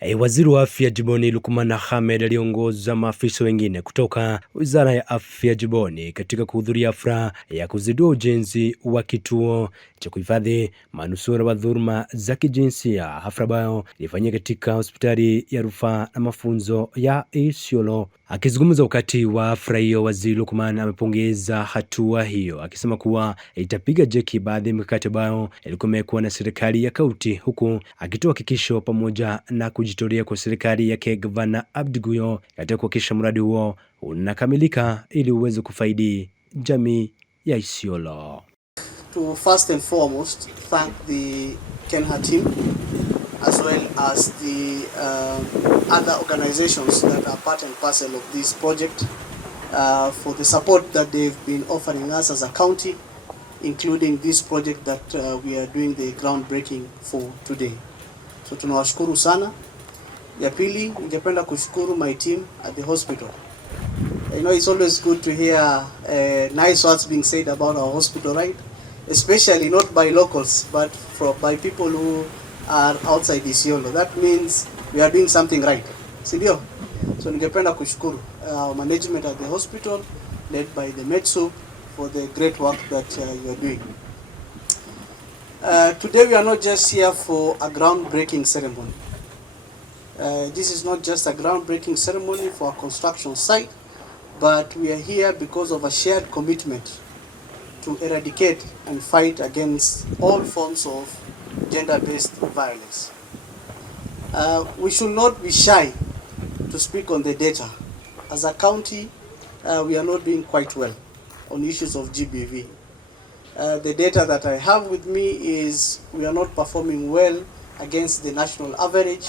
Waziri wa afya jimboni Luqman Ahmed aliongoza maafisa wengine kutoka wizara ya afya jimboni katika kuhudhuria hafla ya kuzindua ujenzi wa kituo cha kuhifadhi manusura wa dhuluma za kijinsia, hafla ambayo ilifanyika katika hospitali ya rufaa na mafunzo ya Isiolo. Akizungumza wakati wa hafla hiyo, Waziri Luqman amepongeza hatua hiyo, akisema kuwa itapiga jeki baadhi ya mikakati ambayo ilikuwa imekuwa na serikali ya kaunti, huku akitoa hakikisho pamoja na kujitolea kwa serikali yake Governor Abdi Guyo katika kuhakikisha mradi huo unakamilika ili uweze kufaidi jamii ya Isiolo. To first and foremost thank the KENHA team as well as the other organizations that are part and parcel of this project for the support that they've been offering us as a county, including this project that we are doing the groundbreaking for today. So tunawashukuru sana. Ya pili, ningependa kushukuru my team at the hospital. You know, it's always good to hear nice words being said about our hospital, right? Especially not by locals, but by people who are outside Isiolo. That means we are doing something right. Sindio? So ningependa kushukuru management at the hospital, led by the MedSoup, for the great work that you are doing. Today we are not just here for a groundbreaking ceremony. This is not just a groundbreaking ceremony for a construction site, but we are here because of a shared commitment to eradicate and fight against all forms of gender-based violence. We should not be shy to speak on the data. As a county, we are not doing quite well on issues of GBV. The data that I have with me is we are not performing well against the national average.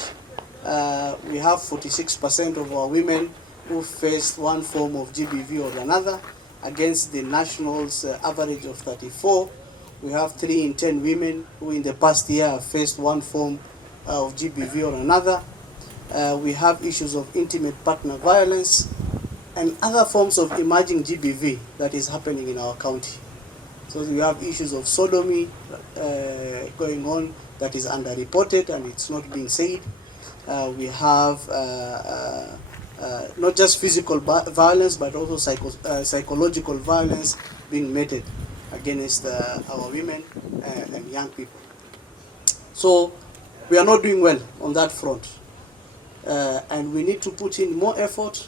We have 46% of our women who faced one form of GBV or another, against the national's average of 34. We have 3 in 10 women who in the past year have faced one form of GBV or another. We have issues of intimate partner violence and other forms of emerging GBV that is happening in our county. So we have issues of sodomy going on that is underreported and it's not being said. We have not just physical violence, but also psychological violence being meted against our women and young people. So we are not doing well on that front. And we need to put in more effort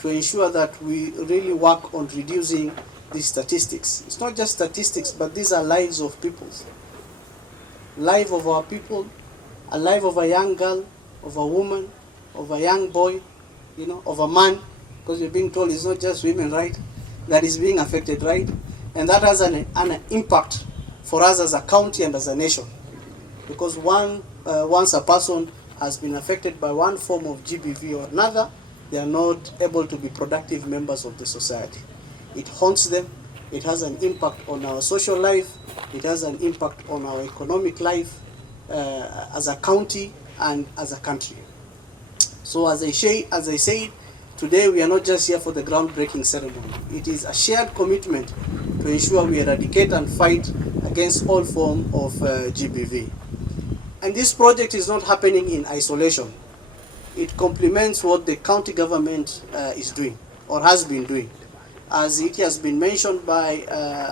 to ensure that we really work on reducing these statistics. It's not just statistics, but these are lives of people. Life of our people, a life of a young girl, of a woman, of a young boy, you know, of a man, because we're being told it's not just women, right, that is being affected, right? And that has an impact for us as a county and as a nation. Because once a person has been affected by one form of GBV or another, they are not able to be productive members of the society. It haunts them, it has an impact on our social life, it has an impact on our economic life as a county and as a country. So as I say, today we are not just here for the groundbreaking ceremony. It is a shared commitment to ensure we eradicate and fight against all forms of GBV. And this project is not happening in isolation. It complements what the county government is doing or has been doing. As it has been mentioned by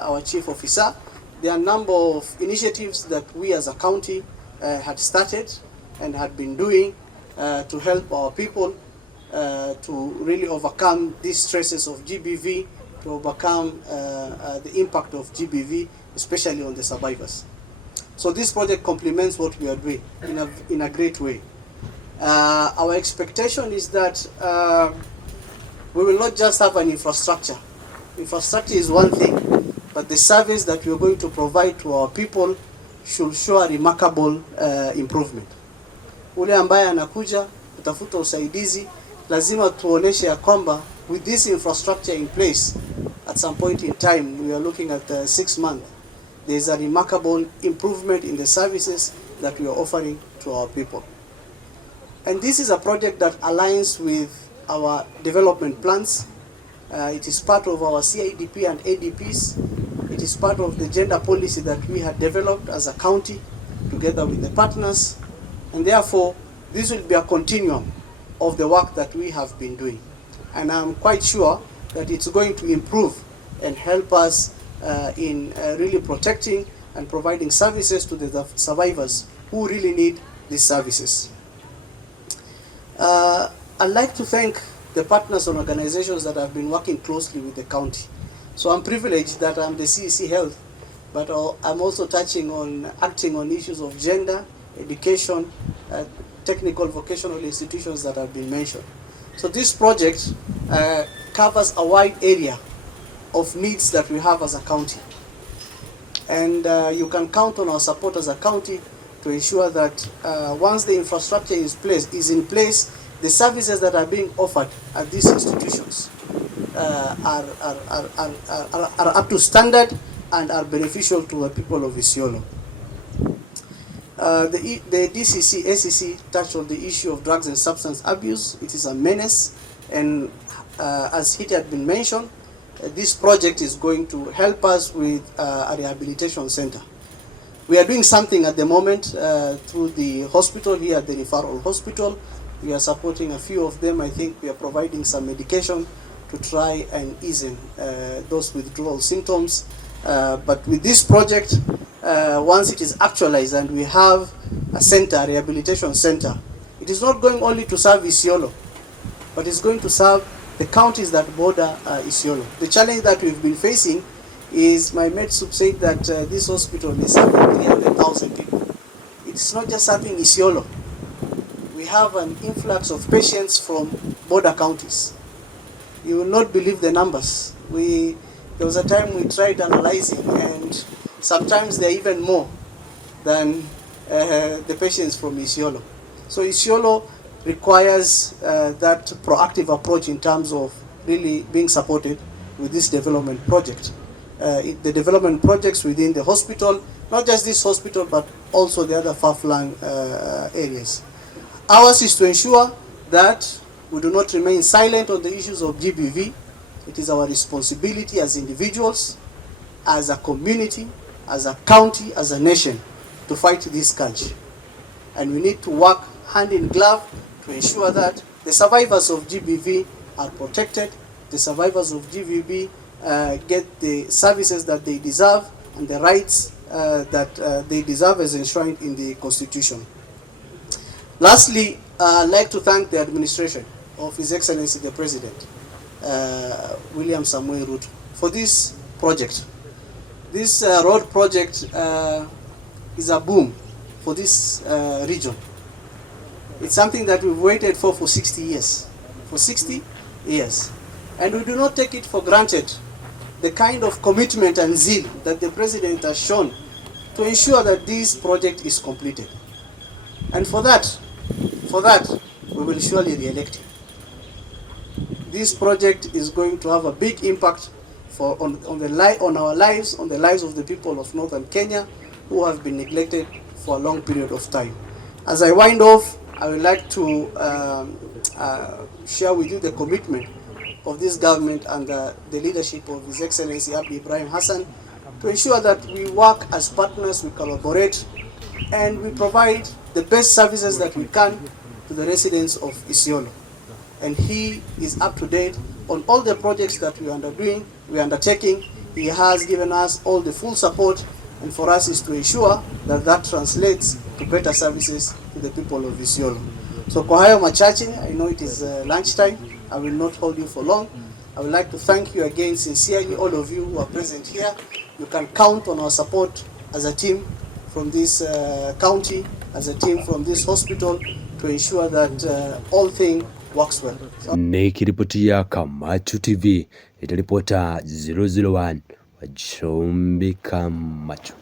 our chief officer, there are a number of initiatives that we as a county had started and had been doing to help our people to really overcome these stresses of GBV, to overcome the impact of GBV, especially on the survivors. So this project complements what we are doing in a great way. Our expectation is that we will not just have an infrastructure. Infrastructure is one thing, but the service that we are going to provide to our people should show a remarkable improvement. Ule ambaye anakuja kutafuta usaidizi, lazima tuoneshe ya kwamba with this infrastructure in place, at some point in time, we are looking at 6 months, there is a remarkable improvement in the services that we are offering to our people. And this is a project that aligns with our development plans. It is part of our CIDP and ADPs. It is part of the gender policy that we had developed as a county together with the partners. And therefore, This will be a continuum of the work that we have been doing. And I'm quite sure that it's going to improve and help us in really protecting and providing services to the survivors who really need these services. I'd like to thank the partners and organizations that have been working closely with the county. So I'm privileged that I'm the CEC Health, but I'm also acting on issues of gender, education, technical vocational institutions that have been mentioned. So this project covers a wide area of needs that we have as a county. And you can count on our support as a county to ensure that once the infrastructure is in place, the services that are being offered at these institutions are up to standard and are beneficial to the people of Isiolo. The DCC, ACC touched on the issue of drugs and substance abuse. It is a menace, and as it had been mentioned, this project is going to help us with a rehabilitation center. We are doing something at the moment through the hospital here at the referral hospital. We are supporting a few of them. I think we are providing some medication to try and ease those withdrawal symptoms. But with this project, once it is actualized and we have a center, a rehabilitation center, it is not going only to serve Isiolo, but it's going to serve the counties that border Isiolo. The challenge that we've been facing is, my mate said that this hospital is serving 300,000 people. It's not just serving Isiolo. We have an influx of patients from border counties. You will not believe the numbers. There was a time we tried analyzing, and sometimes they're even more than the patients from Isiolo. So Isiolo requires that proactive approach in terms of really being supported with this development project. The development projects within the hospital, not just this hospital, but also the other far-flung areas. Ours is to ensure that we do not remain silent on the issues of GBV. It is our responsibility as individuals, as a community, as a county, as a nation, to fight this scourge. And we need to work hand in glove to ensure that the survivors of GBV are protected, the survivors of GBV get the services that they deserve and the rights that they deserve as enshrined in the Constitution. Lastly, I'd like to thank the administration of His Excellency the President, William Samuel Ruto, for this project. This road project is a boom for this region. It's something that we've waited for 60 years. For 60 years. And we do not take it for granted, the kind of commitment and zeal that the President has shown to ensure that this project is completed. And for that, we will surely re-elect him. This project is going to have a big impact on our lives, on the lives of the people of Northern Kenya who have been neglected for a long period of time. As I wind off, I would like to share with you the commitment of this government and the leadership of His Excellency Abdi Ibrahim Hassan to ensure that we work as partners, we collaborate, and we provide the best services that we can to the residents of Isiolo. And he is up to date on all the projects that we are undertaking. He has given us all the full support, and for us is to ensure that that translates to better services to the people of Isiolo. So kwa hayo machache, I know it is lunchtime. I will not hold you for long. I would like to thank you again sincerely, all of you who are present here. You can count on our support as a team from this county, as a team from this hospital, to ensure that all things works well. Nikiripotia Kamachu TV, itaripota 001 wa Chumbi Kamachu.